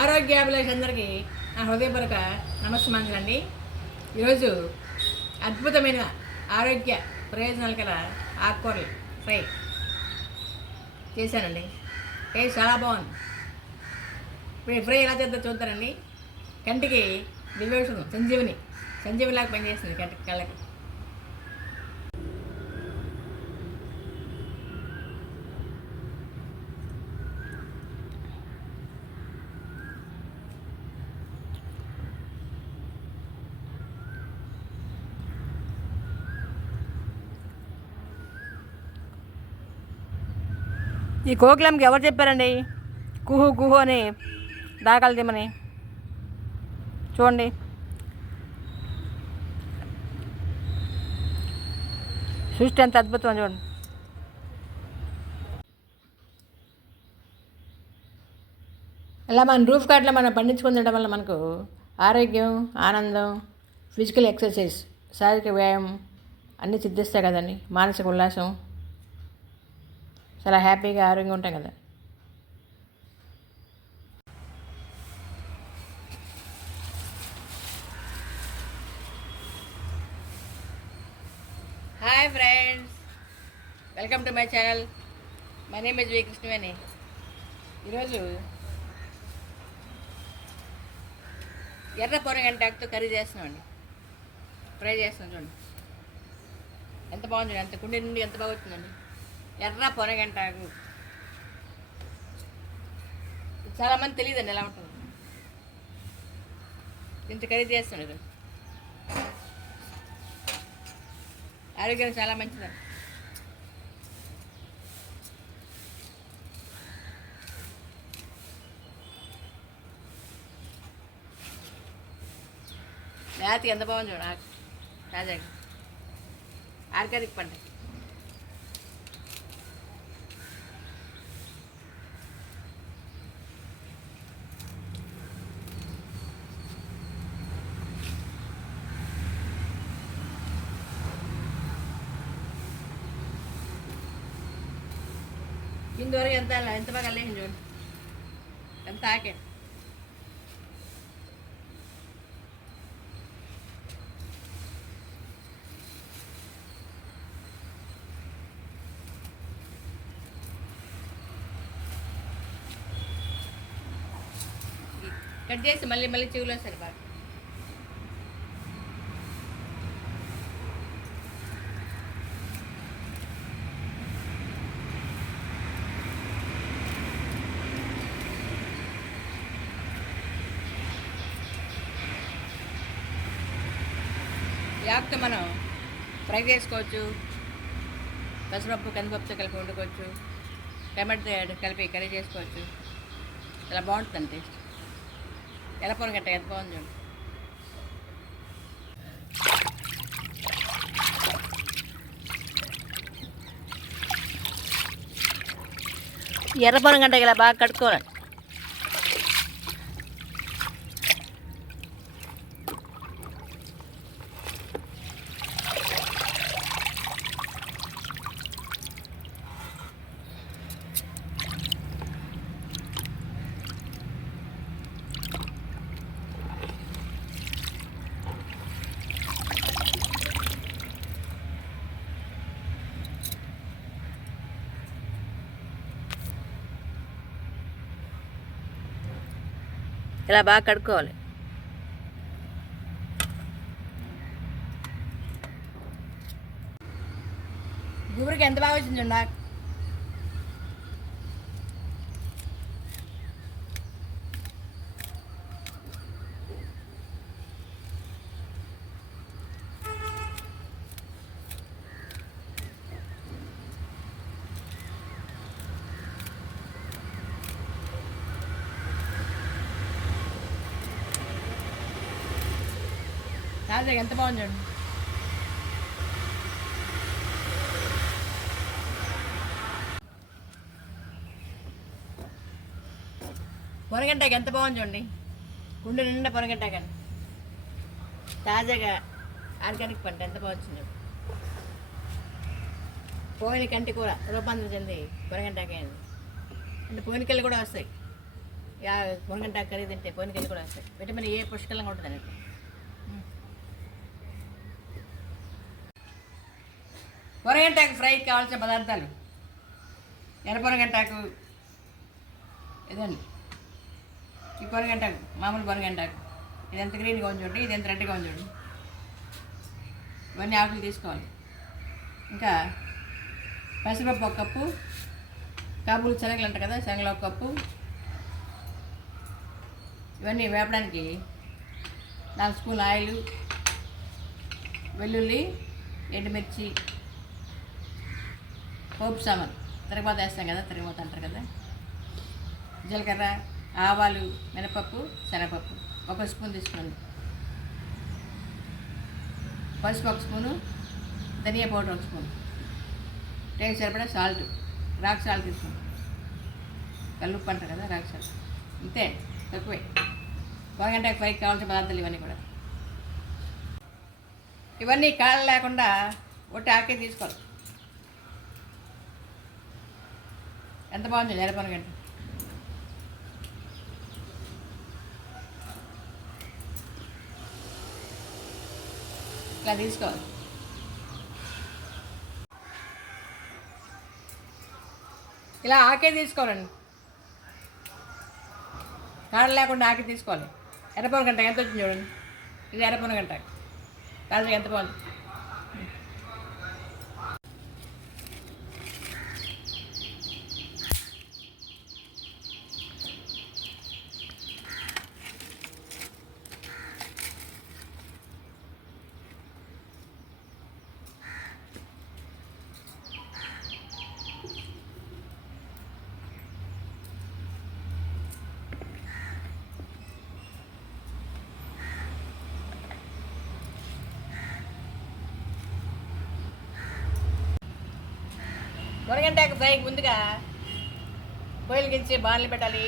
ఆరోగ్యాభిలాషులందరికీ నా హృదయపూర్వక నమస్కారాలండి. ఈరోజు అద్భుతమైన ఆరోగ్య ప్రయోజనాలు కల ఆకుకూరలు ఫ్రై చేశానండి. టేస్ట్ చాలా బాగుంది. ఇప్పుడు ఫ్రై ఎలా చేద్దాం చూద్దారండి. కంటికి దివ్యౌషధం సంజీవిలాగా పనిచేస్తుంది కంటికి, కళ్ళకి. ఈ కోకిలంకి ఎవరు చెప్పారండి కుహు కుహు అని దాకాలు తిమ్మని? చూడండి, సృష్టి ఎంత అద్భుతం చూడండి. ఇలా మన రూఫ్ గార్డ్లో మనం పండించుకుండటం వల్ల మనకు ఆరోగ్యం, ఆనందం, ఫిజికల్ ఎక్సర్సైజ్, శారీరక వ్యాయామం అన్నీ సిద్ధిస్తాయి కదండి. మానసిక ఉల్లాసం, చాలా హ్యాపీగా ఆరోగ్యంగా ఉంటాం కదా. Hi friends, welcome to my channel. My name is V Krishnaveni. ఈరోజు ఎర్ర పొరగంటాకుతో కర్రీ చేస్తున్నామండి, ఫ్రై చేస్తున్నాం. చూడండి ఎంత బాగుంది, ఎంత కుండి నుండి ఎంత బాగా వచ్చిందండి. ఎర్ర పొరగంటాకు చాలామంది తెలియదండి ఎలా ఉంటుంది. ఇంత కర్రీ చేస్తున్నాడు, ఆరోగ్యానికి చాలా మంచిదండి. లేత ఎంత బాగుంది చూడ, తాజాగా ఆర్గానిక్ పంట. ఇంతవరకు ఎంత బాగా అల్లేసింది చూడండి, ఎంత ఆకే. కట్ చేసి మళ్ళీ చెవులు వస్తారు బాగా. యాక్తో మనం ఫ్రై చేసుకోవచ్చు, పెసరపప్పు కందిపప్పుతో కలిపి వండుకోవచ్చు, టమాటో కలిపి కర్రీ చేసుకోవచ్చు. చాలా బాగుంటుందండి టేస్ట్. ఎలా పొరగట్ట ఎంత బాగుంది చూడండి. ఎర్ర పొరగంట ఇలా బాగా కట్టుకోవాలి. ఇలా బాగా కడుక్కోవాలి. గుబురికి ఎంత బాగా వచ్చింది నాకు. తాజాగా ఎంత బాగుంది చూడండి. పొరగంటాక ఎంత బాగుంది చూడండి. గుండె నిండా పొరగంటాక తాజాగా ఆర్గానిక్ పంట ఎంత బాగుంది. పోయిన కంటి కూర రూపాంతరం చెంది పొరగంటాక అంటే పోయినకల్లు కూడా వస్తాయి. మునగంటాకు కర్రీ తింటే పొనికలు కూడా వస్తాయి. విటమిన్ ఏ పుష్కలంగా ఉంటుందండి. పొనగంటాకు ఫ్రైకి కావాల్సిన పదార్థాలు: ఎర్ర పొనగంటాకు ఇదండి, ఈ పొనగంటాకు మామూలు పొనగంటాకు, ఇది ఎంత గ్రీన్గా ఉంది చూడండి, ఇది ఎంత రెడ్గా ఉంది చూడండి. ఇవన్నీ ఆకులు తీసుకోవాలి. ఇంకా పెసరపప్పు 1 కప్పు, కాబూలు శనగలు అంటారు కదా, శనగలు 1 కప్పు. ఇవన్నీ వేపడానికి 4 స్పూన్లు ఆయిల్, వెల్లుల్లి, ఎండుమిర్చి, పోపు సామాన్ తిరగబాత వేస్తాం కదా, తిరగబాత అంటారు కదా, జీలకర్ర, ఆవాలు, మినపప్పు, శనగపప్పు 1 స్పూన్ తీసుకోండి. పసుపు 1 స్పూను, ధనియా పౌడర్ 1 స్పూన్, టేస్ట్ సరిపడా సాల్ట్, రాక్ సాల్ట్ తీసుకోండి. కల్లుప్పు అంటారు కదా, రాక్ సాల్ట్. ఇంతే, తక్కువే. పొనగంటాకు ఫ్రైకి కావాల్సిన పదార్థాలు ఇవన్నీ కూడా. ఇవన్నీ కాళ్ళు లేకుండా ఒట్టి ఆకే తీసుకోవాలి. ఎంత బాగుంది ఎర్ర పొనగంట. ఇలా తీసుకోవాలి. ఇలా ఆకే తీసుకోవాలండి, కాడలు లేకుండా ఆకే తీసుకోవాలి. ఎర్ర పొనగంట ఎంత వచ్చింది చూడండి, ఇది ఎర్ర పొనగంట తాజాగా ఎంత బాగుంది. మునగంటాకు ఫ్రైకి ముందుగా పొయ్యిలు గించి బాణలు పెట్టాలి.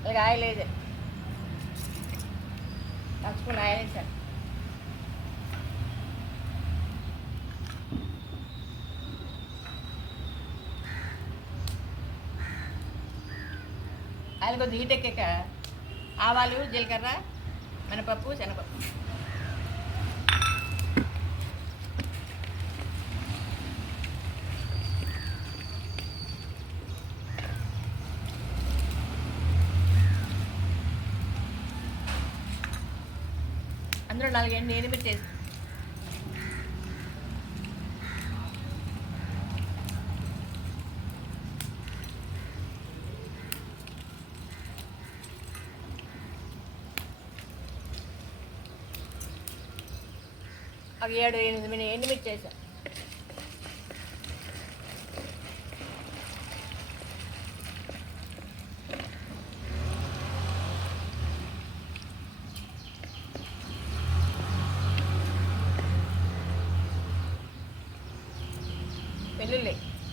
అలాగే ఆయిల్ వేసాను, 1 స్పూన్ ఆయిల్ వేసాను. ఆయిల్ కొద్దిగా హీట్ ఎక్కాక ఆవాలు, జీలకర్ర, మినపప్పు, శనగపప్పు, అందులో 4 ఎండుమిర్చి వేసి ఒక 7-8 ఎండుమిర్చి వేసాను.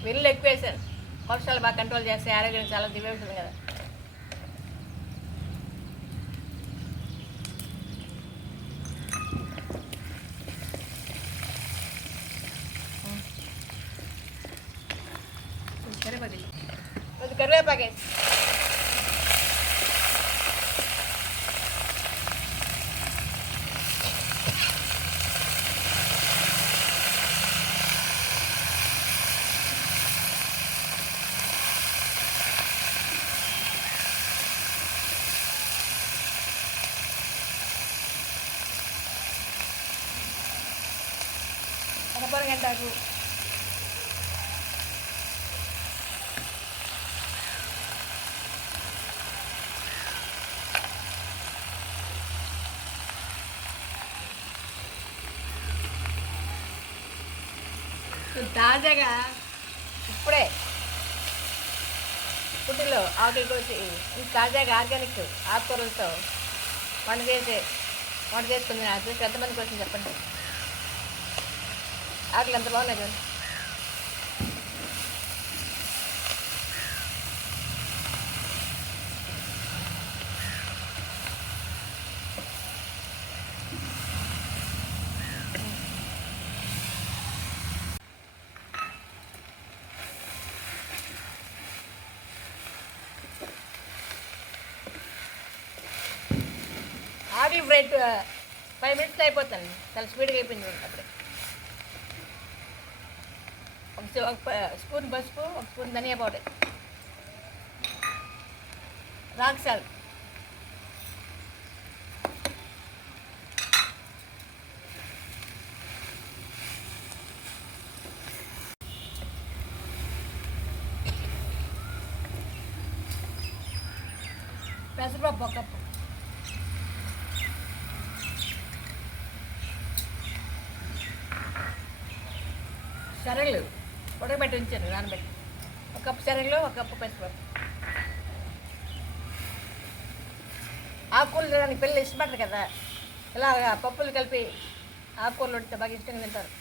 వెల్లుల్లి ఎక్కువ వేసాను. కొలెస్ట్రాల్ బాగా కంట్రోల్ చేస్తే ఆరోగ్యం చాలా దివ్య ఉంటుంది కదా. కొద్ది కరివేపాకు వేసి పొనగంటాకు తాజాగా ఇప్పుడే పుట్టిలో ఆకులు కోసి తాజాగా ఆర్గానిక్ ఆకుకూరలతో వంట చేసుకుంది. నాకు చూసి ఎంతమందికి వచ్చింది చెప్పండి. ఆకులు ఎంత బాగున్నాయి చూడండి. టోటల్ ఫ్రై 5 minutes అయిపోతుంది. చాలా స్పీడ్గా అయిపోయింది అప్పుడే. ఒక స్పూన్ పసుపు, ఒక స్పూన్ ధనియా పౌడర్, రాక్ సాల్ట్, పెసరపప్పు ఒక కప్పు, శనగలు ఉడకబెట్టి ఉంచాను నానబెట్టి, ఒక కప్పు శనగలు, ఒక కప్పు పెసరపప్పు. ఆకుకూరలు తినడానికి పిల్లలు ఇష్టపడరు కదా, ఇలాగా పప్పులు కలిపి ఆకుకూరలు వండితే బాగా ఇష్టంగా తింటారు.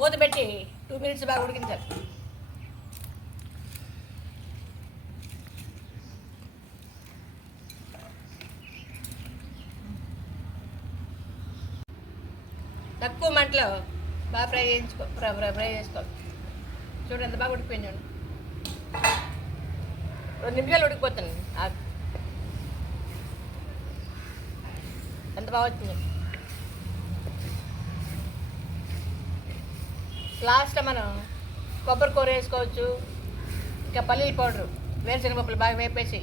మూత పెట్టి 2 minutes బాగా ఉడికించాలి. తక్కువ మంటలో బాగా ఫ్రై చేసుకోవాలి. చూడండి ఎంత బాగా ఉడికిపోయింది. చూడండి 2 నిమిషాలు ఉడికిపోతుంది. ఎంత బాగా వచ్చింది. లాస్ట్లో మనం కొబ్బరి కూర వేసుకోవచ్చు. ఇంకా పల్లీల పౌడరు, వేరుశనగ పప్పులు బాగా వేపేసి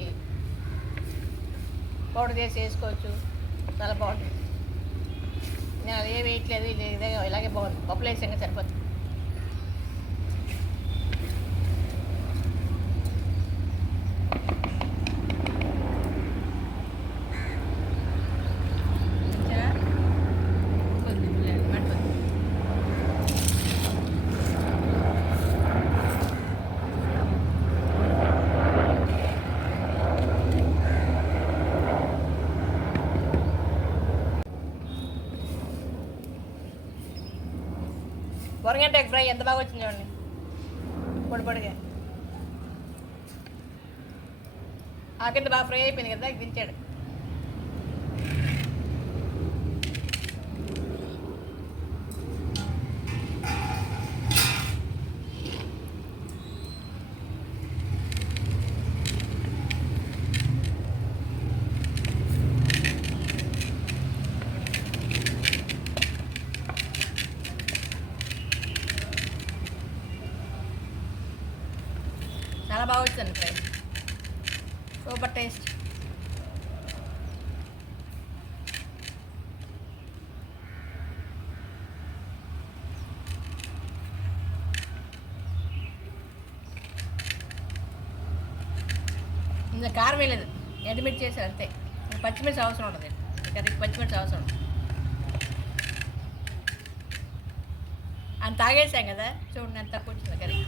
పౌడర్ చేసి వేసుకోవచ్చు. చాలా బాగుంటుంది. నేను అదే వేయట్లేదు, ఇలాగే బాగుంది. పప్పులు వేసాక సరిపోతుంది. పొరగంట ఎగ్ ఫ్రై ఎంత బాగా వచ్చింది చూడండి, పొడి పొడిగా. ఆకింత బాగా ఫ్రై అయిపోయింది కదా, దించాడు. చాలా బాగా వచ్చింది ఫ్రై, సూపర్ టేస్ట్. ఇంకా కారం వేయలేదు, ఎండుమిర్చి చేశారు అంతే. పచ్చిమిర్చి అవసరం ఉంటుంది, కర్రీకి పచ్చిమిర్చి అవసరం. అంత తాగేసాం కదా, చూడండి ఎంత తక్కువ వచ్చింది కర్రీ.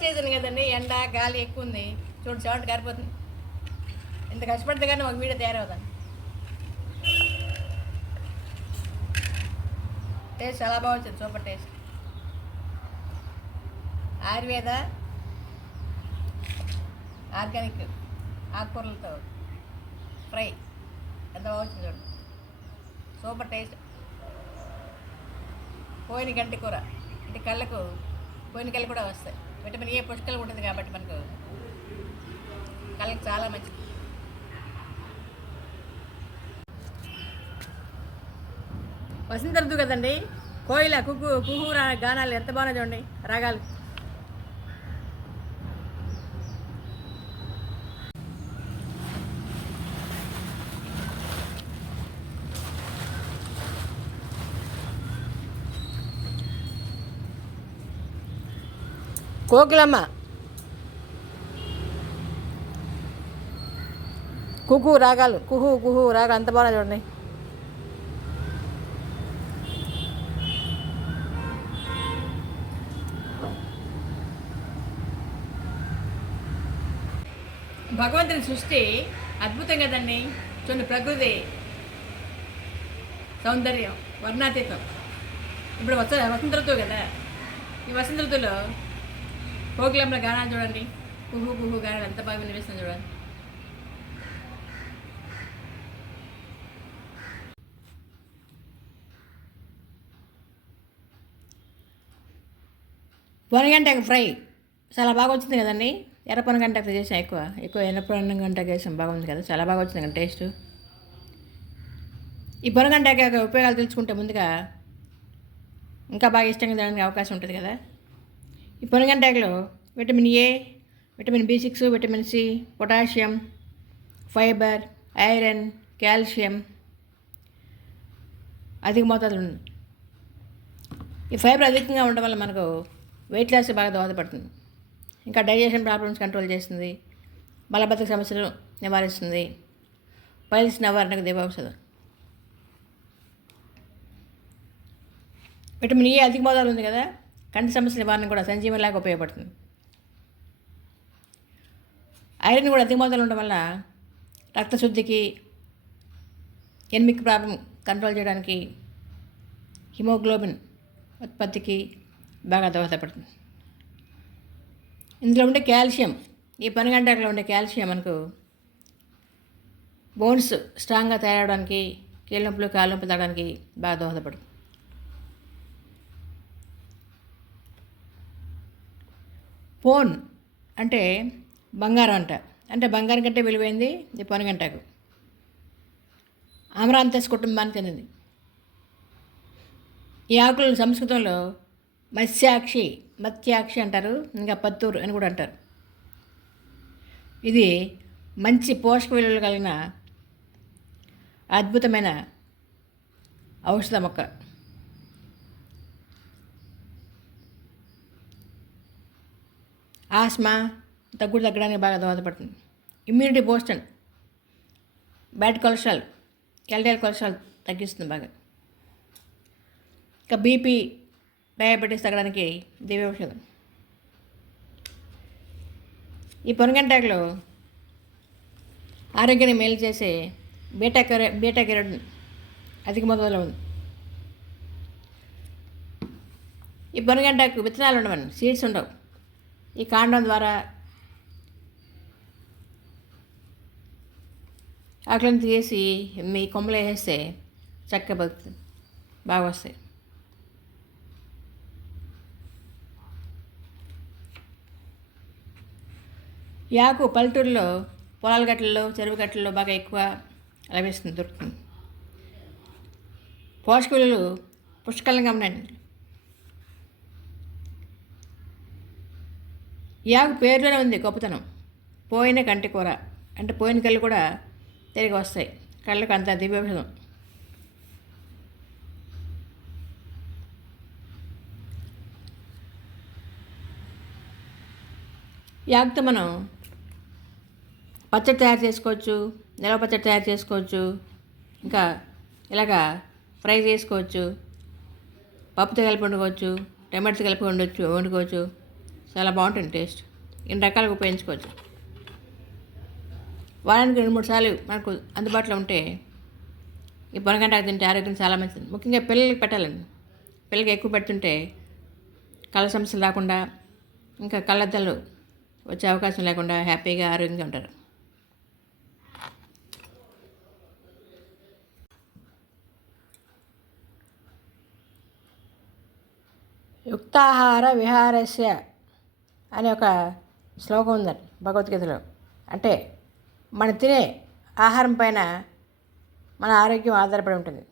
సీజన్ కదండి, ఎండ గాలి ఎక్కువ ఉంది. చూడు చెమట కారిపోతుంది. ఇంత కష్టపడితే కానీ ఒక వీడియో తయారవుతాను. టేస్ట్ చాలా బాగా వచ్చింది, సూపర్ టేస్ట్. ఆయుర్వేద ఆర్గానిక్ ఆకుకూరలతో ఫ్రై ఎంత బాగా వచ్చింది చూడండి, సూపర్ టేస్ట్. పోయిన గంటి కూర అంటే కళ్ళకు పోయిన కళ్ళు కూడా వస్తాయి. విటమిన్ ఏ పుష్కలు ఉంటుంది కాబట్టి మనకు కళ్ళకి చాలా మంచిది. వసంత ఋతువు కదండి, కోయిల కుహు గానాలు ఎంత బాగున్నాయి చూడండి, రాగాలు. కోకిలమ్మ కుహు రాగాలు, కుహు రాగాలు ఎంత బాగున్నాయి చూడండి. భగవంతుని సృష్టి అద్భుతం కదండి. చూడండి, ప్రకృతి సౌందర్యం వర్ణాతీతం. ఇప్పుడు వసంత ఋతువు కదా, ఈ వసంత ఋతువులో కోకిలమ్మల గానాలు చూడండి, కుహు కుహు గానాలు ఎంత బాగా వినిపిస్తుంది చూడండి. పొనగంటాకు ఫ్రై చాలా బాగా వచ్చింది కదండి. ఎర్ర పొనగంటాకు చేసాం, ఎక్కువ ఎక్కువ ఎర్ర పొనగంటాకు చేసాం, బాగుంది కదా, చాలా బాగా వచ్చింది కదా టేస్ట్. ఈ పొనగంటాకు యొక్క ఉపయోగాలు తెలుసుకుంటే ముందుగా ఇంకా బాగా ఇష్టంగా తినడానికి అవకాశం ఉంటుంది కదా. ఈ పొనగంటాకులో vitamin A, vitamin B6, vitamin C, potassium, fibre, iron, calcium అధిక మోతాదులు ఉంది. ఈ ఫైబర్ అధికంగా ఉండడం వల్ల మనకు వెయిట్ లాస్ బాగా దోహదపడుతుంది. ఇంకా డైజెషన్ ప్రాబ్లమ్స్ కంట్రోల్ చేస్తుంది, మలబద్ధక సమస్యలు నివారిస్తుంది, పైల్స్ నివారణకు దివ్యౌషధం. విటమిన్ ఏ అధిక మోతాదు ఉంది కదా, కంటి సమస్యల నివారణ కూడా సంజీవనలాగా ఉపయోగపడుతుంది. ఐరన్ కూడా అధిక మోతాదులో ఉండడం వల్ల రక్తశుద్ధికి, ఎనిమిక్ ప్రాబ్లం కంట్రోల్ చేయడానికి, హిమోగ్లోబిన్ ఉత్పత్తికి బాగా దోహదపడుతుంది. ఇందులో ఉండే కాల్షియం, ఈ పొనగంటాకులో ఉండే కాల్షియం మనకు బోన్స్ స్ట్రాంగ్గా తయారవడానికి, కీళ్ళ నొప్పులు, కాళ్ళ నొప్పులు తగ్గడానికి బాగా దోహదపడుతుంది. పోన్ అంటే బంగారం అంట, అంటే బంగారం కంటే విలువైంది ఈ పొనగంటాకు. అమరాంతస్ కుటుంబానికి చెందింది. ఈ ఆకులను సంస్కృతంలో మత్స్యాక్షి అంటారు, ఇంకా పత్తూరు అని కూడా అంటారు. ఇది మంచి పోషక విలువలు కలిగిన అద్భుతమైన ఔషధ మొక్క. ఆస్మా, దగ్గుడు తగ్గడానికి బాగా దోహదపడుతుంది. Immunity booster, bad cholesterol, LDL cholesterol తగ్గిస్తుంది బాగా. ఇంకా బీపీ, డయాబెటీస్ తగ్గడానికి దివ్యౌషధం. ఈ పొనగంటాకులో ఆరోగ్యాన్ని మేలు చేసే బీటా కెరోటిన్ అధిక మొత్తంలో ఉంది. ఈ పొనగంటాకు విత్తనాలు ఉండవని, సీడ్స్ ఉండవు. ఈ కాండం ద్వారా ఆకులను తీసి మీ కొమ్మలు వేసేస్తే చక్కగా బాగా వస్తాయి. ఈ ఆకు పల్లెటూరులో, పొలాల గట్లలో, చెరువు గట్లలో బాగా ఎక్కువ లభిస్తుంది, దొరుకుతుంది. పోషక విలువలు పుష్కలంగా ఉన్నాయండి. ఈ ఆకు పేరులోనే ఉంది గొప్పతనం, పోయిన కంటి కూర. అంటే పోయిన కళ్ళు కూడా తిరిగి వస్తాయి, కళ్ళకు అంత దివ్యౌషధం. ఈ ఆకుతో మనం పచ్చడి తయారు చేసుకోవచ్చు, నిలవ పచ్చడి తయారు చేసుకోవచ్చు, ఇంకా ఇలాగా ఫ్రై చేసుకోవచ్చు, పప్పుతో కలిపి వండుకోవచ్చు, టమాటోతో కలిపి వండుకోవచ్చు. చాలా బాగుంటుంది టేస్ట్. ఇన్ని రకాలుగా ఉపయోగించుకోవచ్చు. వారానికి 2-3 సార్లు మనకు అందుబాటులో ఉంటే ఈ పొనగంటాకు తింటే ఆరోగ్యం చాలా మంచిది. ముఖ్యంగా పిల్లలకి పెట్టాలండి. పిల్లలకి ఎక్కువ పెడుతుంటే కళ్ళ సమస్యలు రాకుండా, ఇంకా కళ్ళద్దాలు వచ్చే అవకాశం లేకుండా హ్యాపీగా ఆరోగ్యంగా ఉంటారు. యుక్తాహార విహారస్య అనే ఒక శ్లోకం ఉందండి భగవద్గీతలో. అంటే మనం తినే ఆహారం పైన మన ఆరోగ్యం ఆధారపడి ఉంటుంది.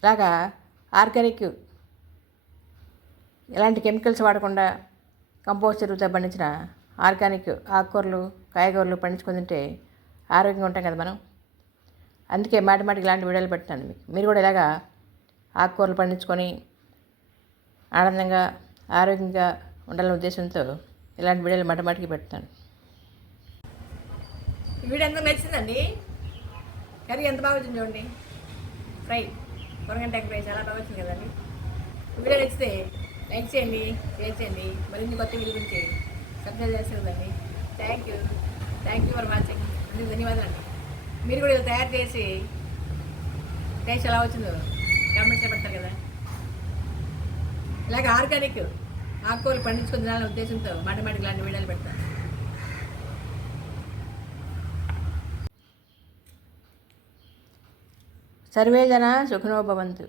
ఇలాగా ఆర్గానిక్, ఎలాంటి కెమికల్స్ వాడకుండా కంపోస్ట్ ఎరువుతో పండించిన ఆర్గానిక్ ఆకుకూరలు, కాయగూరలు పండించుకొని తింటే ఆరోగ్యంగా ఉంటాం కదా మనం. అందుకే మాటిమాటికి ఇలాంటి వీడియోలు పెడతాను. మీరు కూడా ఇలాగా ఆకుకూరలు పండించుకొని ఆనందంగా, ఆరోగ్యంగా ఉండాలనే ఉద్దేశంతో ఇలాంటి వీడియోలు మాటిమాటికి పెడతాను. ఈ వీడియో ఎంత నచ్చిందండి. కర్రీ ఎంత బాగా వచ్చింది చూడండి. ఫ్రై, పొనగంటాకు ఫ్రై చాలా బాగా వచ్చింది కదండి. వీడియో నచ్చితే లైక్ చేయండి, షేర్ చేయండి. మరిన్ని కొత్త వీడియో గురించి సబ్స్క్రైబ్ చేసేదండి. Thank you for watching. అందుకు ధన్యవాదాలు అండి. మీరు కూడా ఇది తయారు చేసి టేస్ట్ ఎలా వచ్చిందో కామెంట్స్లో పెడతారు కదా. ఇలాగ ఆర్గానిక్ ఆకుకూరలు పండించుకుని తినాలనే ఉద్దేశంతో మాటి ఇలాంటి వీడియోలు పెడతాను. సర్వే జన సుఖినో భవంతు.